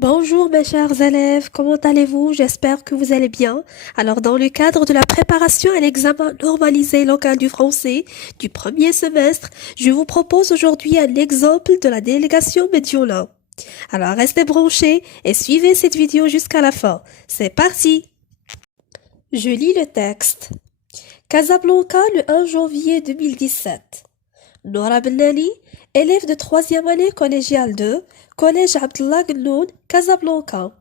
Bonjour mes chers élèves, comment allez-vous? J'espère que vous allez bien. Alors dans le cadre de la préparation à l'examen normalisé local du français du premier semestre, je vous propose aujourd'hui un exemple de la délégation Mediolan. Alors restez branchés et suivez cette vidéo jusqu'à la fin. C'est parti! Je lis le texte. Casablanca le 1 janvier 2017. Nora Benali, élève de 3e année collégiale 2, Collège Abdallah Ghnoun, Casablanca.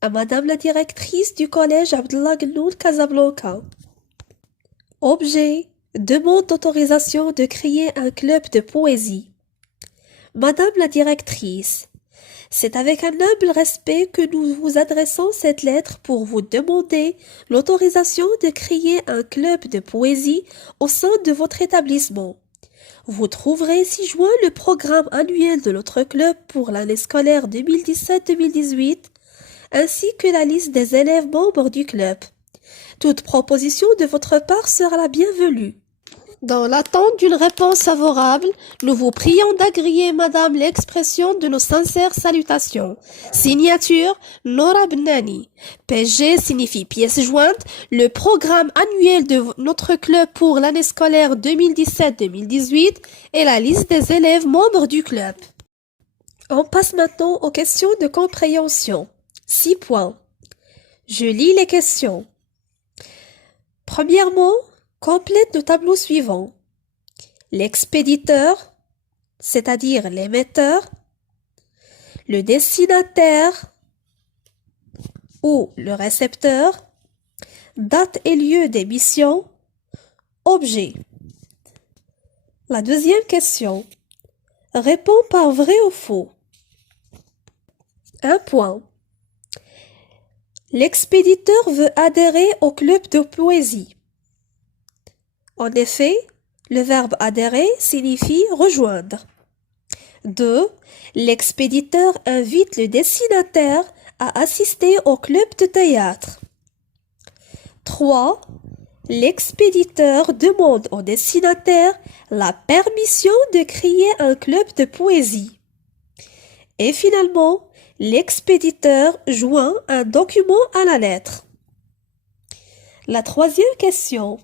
À Madame la directrice du Collège Abdallah Ghnoun, Casablanca. Objet. Demande d'autorisation de créer un club de poésie. Madame la directrice, c'est avec un humble respect que nous vous adressons cette lettre pour vous demander l'autorisation de créer un club de poésie au sein de votre établissement. Vous trouverez ci-joint le programme annuel de notre club pour l'année scolaire 2017-2018, ainsi que la liste des élèves membres du club. Toute proposition de votre part sera la bienvenue. Dans l'attente d'une réponse favorable, nous vous prions d'agréer, Madame, l'expression de nos sincères salutations. Signature Nora Benani. PG signifie pièce jointe. Le programme annuel de notre club pour l'année scolaire 2017-2018 et la liste des élèves membres du club. On passe maintenant aux questions de compréhension. 6 points. Je lis les questions. Premièrement, complète le tableau suivant. L'expéditeur, c'est-à-dire l'émetteur, le destinataire ou le récepteur, date et lieu d'émission, objet. La deuxième question. Réponds par vrai ou faux. 1 point. L'expéditeur veut adhérer au club de poésie. En effet, le verbe adhérer signifie rejoindre. 2. L'expéditeur invite le destinataire à assister au club de théâtre. 3. L'expéditeur demande au destinataire la permission de créer un club de poésie. Et finalement, l'expéditeur joint un document à la lettre. La troisième question.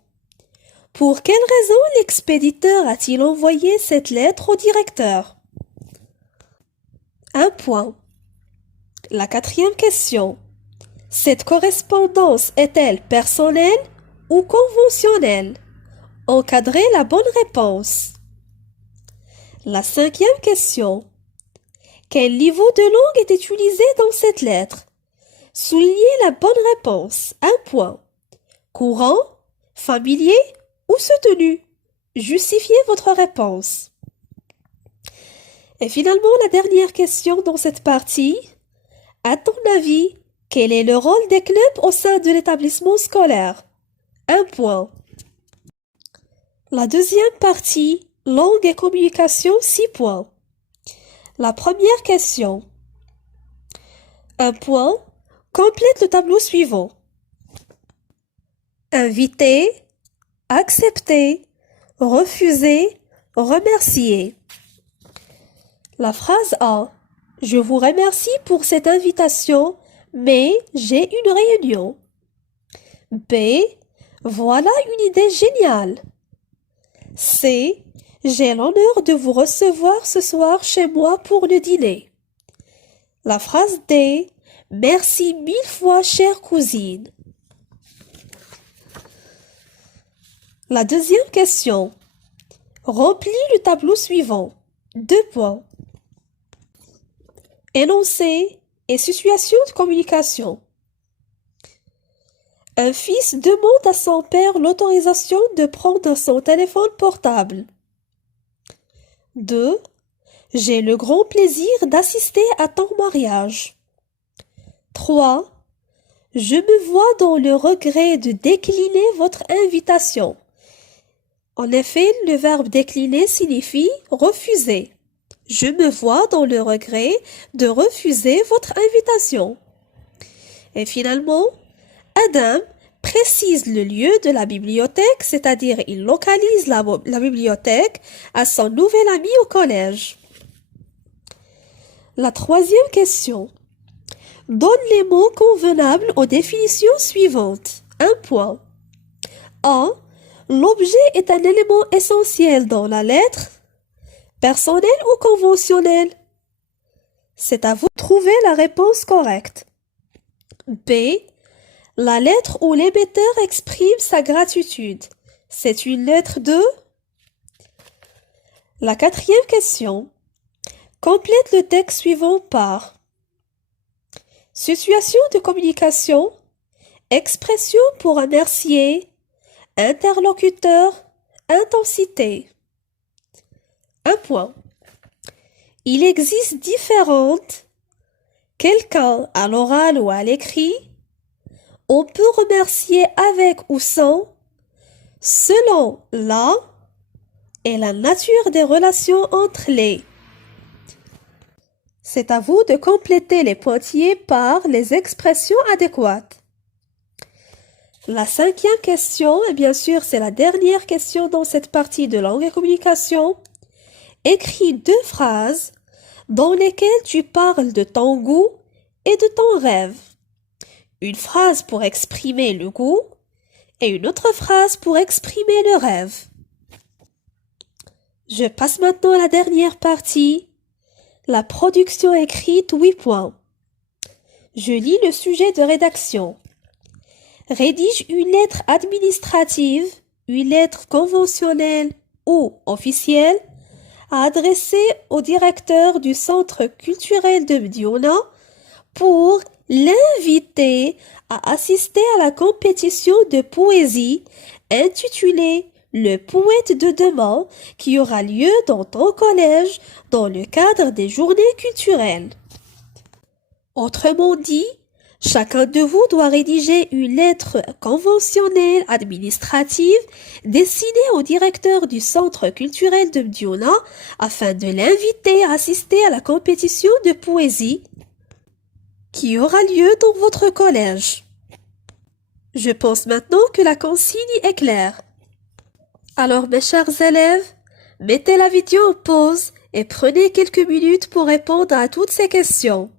Pour quelle raison l'expéditeur a-t-il envoyé cette lettre au directeur? 1 point. La quatrième question. Cette correspondance est-elle personnelle ou conventionnelle? Encadrez la bonne réponse. La cinquième question. Quel niveau de langue est utilisé dans cette lettre? Soulignez la bonne réponse. 1 point. Courant, familier ou soutenu? Justifiez votre réponse. Et finalement, la dernière question dans cette partie. À ton avis, quel est le rôle des clubs au sein de l'établissement scolaire? 1 point. La deuxième partie, langue et communication, 6 points. La première question. 1 point. Complète le tableau suivant. Inviter, accepter, refuser, remercier. La phrase A. Je vous remercie pour cette invitation, mais j'ai une réunion. B. Voilà une idée géniale. C. J'ai l'honneur de vous recevoir ce soir chez moi pour le dîner. La phrase D. Merci 1000 fois, chère cousine. La deuxième question. Remplis le tableau suivant. 2 points. Énoncé et situation de communication. Un fils demande à son père l'autorisation de prendre son téléphone portable. 2. J'ai le grand plaisir d'assister à ton mariage. 3. Je me vois dans le regret de décliner votre invitation. En effet, le verbe décliner signifie refuser. Je me vois dans le regret de refuser votre invitation. Et finalement, Adam précise le lieu de la bibliothèque, c'est-à-dire il localise la bibliothèque à son nouvel ami au collège. La troisième question. Donne les mots convenables aux définitions suivantes. 1 point. A. L'objet est un élément essentiel dans la lettre, personnel ou conventionnel. C'est à vous de trouver la réponse correcte. B. La lettre où l'émetteur exprime sa gratitude. C'est une lettre de... La 4e question. Complète le texte suivant par situation de communication, expression pour remercier, interlocuteur, intensité. 1 point. Il existe différentes, quelqu'un à l'oral ou à l'écrit, on peut remercier avec ou sans, selon la et la nature des relations entre les. C'est à vous de compléter les pointillés par les expressions adéquates. La 5e question, et bien sûr c'est la dernière question dans cette partie de langue et communication. Écris 2 phrases dans lesquelles tu parles de ton goût et de ton rêve. Une phrase pour exprimer le goût et une autre phrase pour exprimer le rêve. Je passe maintenant à la dernière partie, la production écrite 8 points. Je lis le sujet de rédaction. Rédige une lettre administrative, une lettre conventionnelle ou officielle adressée au directeur du centre culturel de Mdiouna pour l'inviter à assister à la compétition de poésie intitulée Le poète de demain qui aura lieu dans ton collège dans le cadre des journées culturelles. Autrement dit, chacun de vous doit rédiger une lettre conventionnelle administrative destinée au directeur du centre culturel de Mdiouna afin de l'inviter à assister à la compétition de poésie qui aura lieu dans votre collège. Je pense maintenant que la consigne est claire. Alors mes chers élèves, mettez la vidéo en pause et prenez quelques minutes pour répondre à toutes ces questions.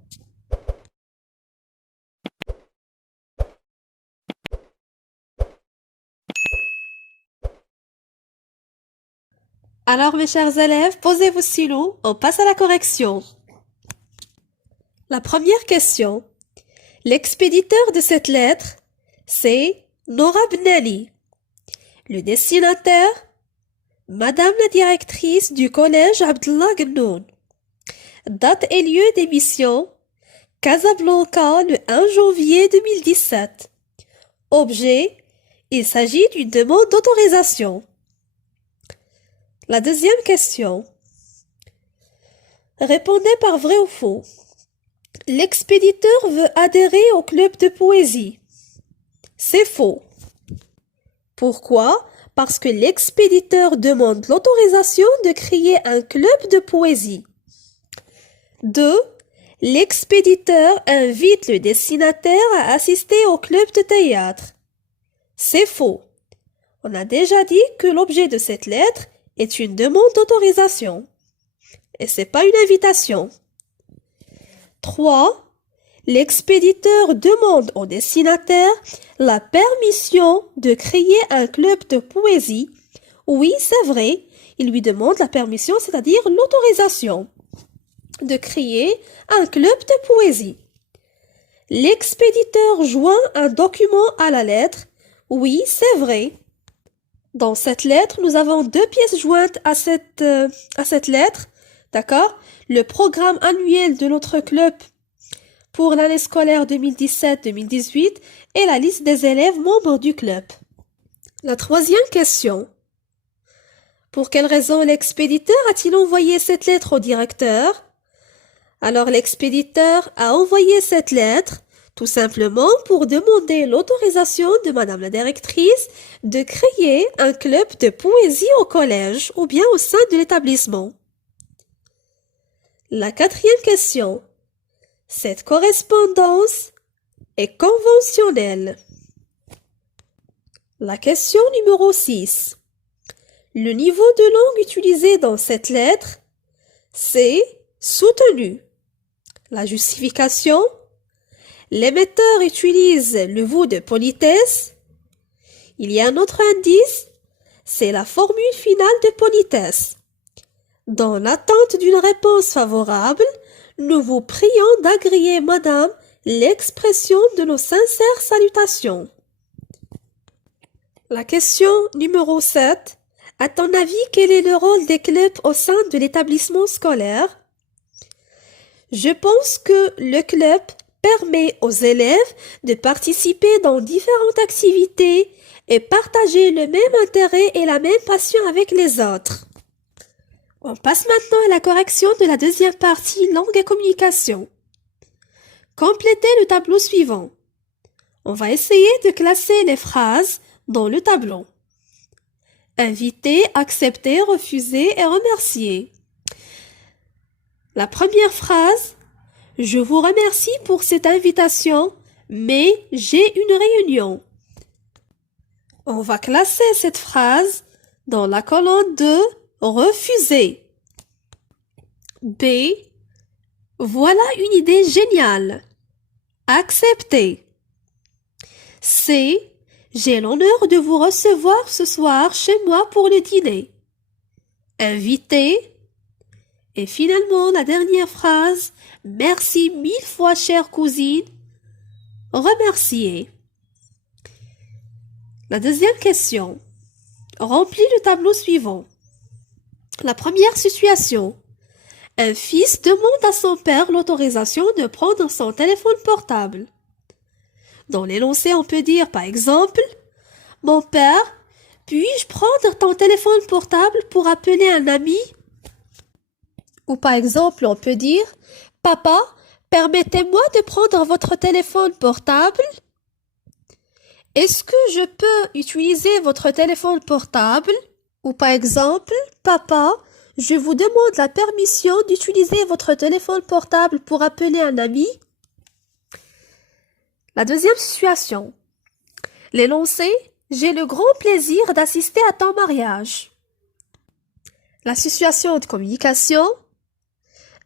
Alors mes chers élèves, posez vos stylos, on passe à la correction. La première question. L'expéditeur de cette lettre, c'est Nora Benali. Le destinataire, Madame la directrice du collège Abdullah Gnoun. Date et lieu d'émission, Casablanca le 1 janvier 2017. Objet, il s'agit d'une demande d'autorisation. La deuxième question. Répondez par vrai ou faux. L'expéditeur veut adhérer au club de poésie. C'est faux. Pourquoi? Parce que l'expéditeur demande l'autorisation de créer un club de poésie. 2. L'expéditeur invite le destinataire à assister au club de théâtre. C'est faux. On a déjà dit que l'objet de cette lettre est une demande d'autorisation. Et c'est pas une invitation. 3. L'expéditeur demande au destinataire la permission de créer un club de poésie. Oui, c'est vrai, il lui demande la permission, c'est-à-dire l'autorisation de créer un club de poésie. L'expéditeur joint un document à la lettre. Oui, c'est vrai. Dans cette lettre, nous avons 2 pièces jointes à cette lettre. D'accord? Le programme annuel de notre club pour l'année scolaire 2017-2018 et la liste des élèves membres du club. La 3e question. Pour quelle raison l'expéditeur a-t-il envoyé cette lettre au directeur? Alors l'expéditeur a envoyé cette lettre tout simplement pour demander l'autorisation de Madame la directrice de créer un club de poésie au collège ou bien au sein de l'établissement. La 4e question. Cette correspondance est conventionnelle. La question numéro 6. Le niveau de langue utilisé dans cette lettre, c'est soutenu. La justification, L'émetteur utilise le vous de politesse. Il y a un autre indice, c'est la formule finale de politesse. Dans l'attente d'une réponse favorable, nous vous prions d'agréer, madame, l'expression de nos sincères salutations. La question numéro 7. À ton avis, quel est le rôle des clubs au sein de l'établissement scolaire? Je pense que le club permet aux élèves de participer dans différentes activités et partager le même intérêt et la même passion avec les autres. On passe maintenant à la correction de la deuxième partie langue et communication. Complétez le tableau suivant. On va essayer de classer les phrases dans le tableau. Inviter, accepter, refuser et remercier. La première phrase, je vous remercie pour cette invitation, mais j'ai une réunion. On va classer cette phrase dans la colonne de refuser. B. Voilà une idée géniale. Accepter. C. J'ai l'honneur de vous recevoir ce soir chez moi pour le dîner. Inviter. Et finalement, la dernière phrase, merci 1000 fois, chère cousine. Remercier. La deuxième question. Remplis le tableau suivant. La première situation. Un fils demande à son père l'autorisation de prendre son téléphone portable. Dans l'énoncé, on peut dire par exemple « Mon père, puis-je prendre ton téléphone portable pour appeler un ami ?» Ou par exemple, on peut dire « Papa, permettez-moi de prendre votre téléphone portable ?» Est-ce que je peux utiliser votre téléphone portable? Ou par exemple, « Papa, je vous demande la permission d'utiliser votre téléphone portable pour appeler un ami ?» La deuxième situation. L'énoncé « J'ai le grand plaisir d'assister à ton mariage ». La situation de communication.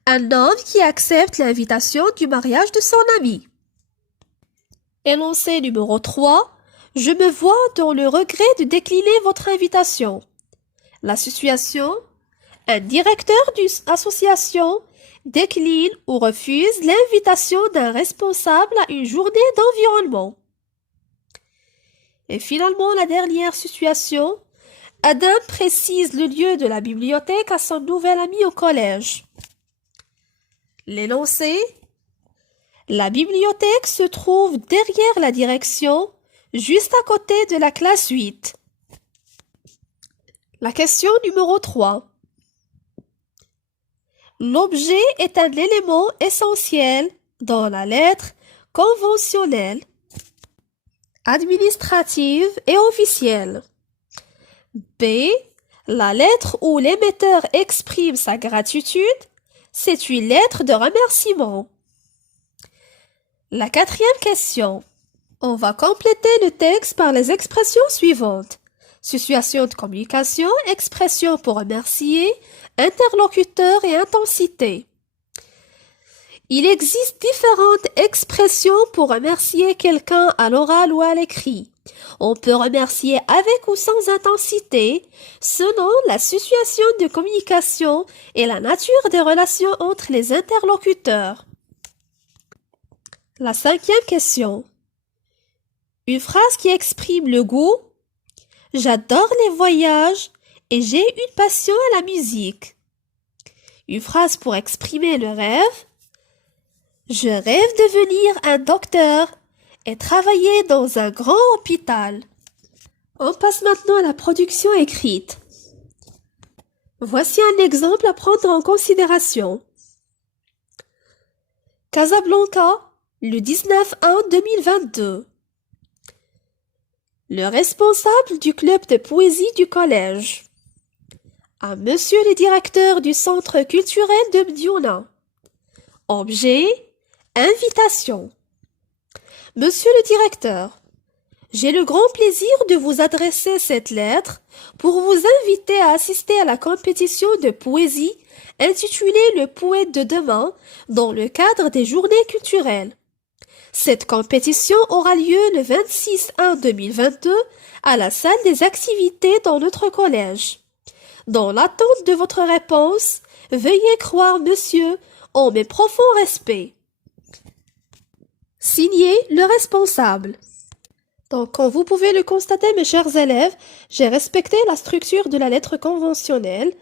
Un homme qui accepte l'invitation du mariage de son ami. Énoncé numéro 3. Je me vois dans le regret de décliner votre invitation. La situation. Un directeur d'une association décline ou refuse l'invitation d'un responsable à une journée d'environnement. Et finalement, la dernière situation. Adam précise le lieu de la bibliothèque à son nouvel ami au collège. L'énoncé. La bibliothèque se trouve derrière la direction, juste à côté de la classe 8. La question numéro 3. L'objet est un élément essentiel dans la lettre conventionnelle, administrative et officielle. B. La lettre où l'émetteur exprime sa gratitude, c'est une lettre de remerciement. La quatrième question. On va compléter le texte par les expressions suivantes. Situation de communication, expression pour remercier, interlocuteur et intensité. Il existe différentes expressions pour remercier quelqu'un à l'oral ou à l'écrit. On peut remercier avec ou sans intensité, selon la situation de communication et la nature des relations entre les interlocuteurs. La cinquième question. Une phrase qui exprime le goût. J'adore les voyages et j'ai une passion à la musique. Une phrase pour exprimer le rêve. Je rêve de devenir un docteur et travailler dans un grand hôpital. On passe maintenant à la production écrite. Voici un exemple à prendre en considération. Casablanca, le 19/1/2022. Le responsable du club de poésie du collège. À monsieur le directeur du centre culturel de Bdiouna. Objet, invitation. Monsieur le directeur, j'ai le grand plaisir de vous adresser cette lettre pour vous inviter à assister à la compétition de poésie intitulée Le poète de demain dans le cadre des journées culturelles. Cette compétition aura lieu le 26/1/2022 à la salle des activités dans notre collège. Dans l'attente de votre réponse, veuillez croire, monsieur, en mes profonds respects. Signé le responsable. Donc, comme vous pouvez le constater, mes chers élèves, j'ai respecté la structure de la lettre conventionnelle,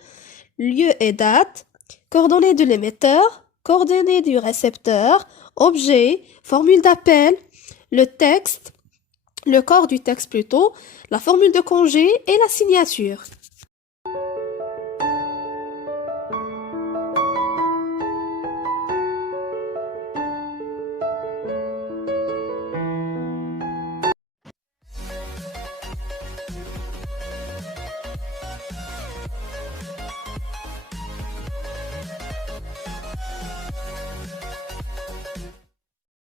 lieu et date, coordonnées de l'émetteur, coordonnées du récepteur, objet, formule d'appel, le texte, le corps du texte plutôt, la formule de congé et la signature.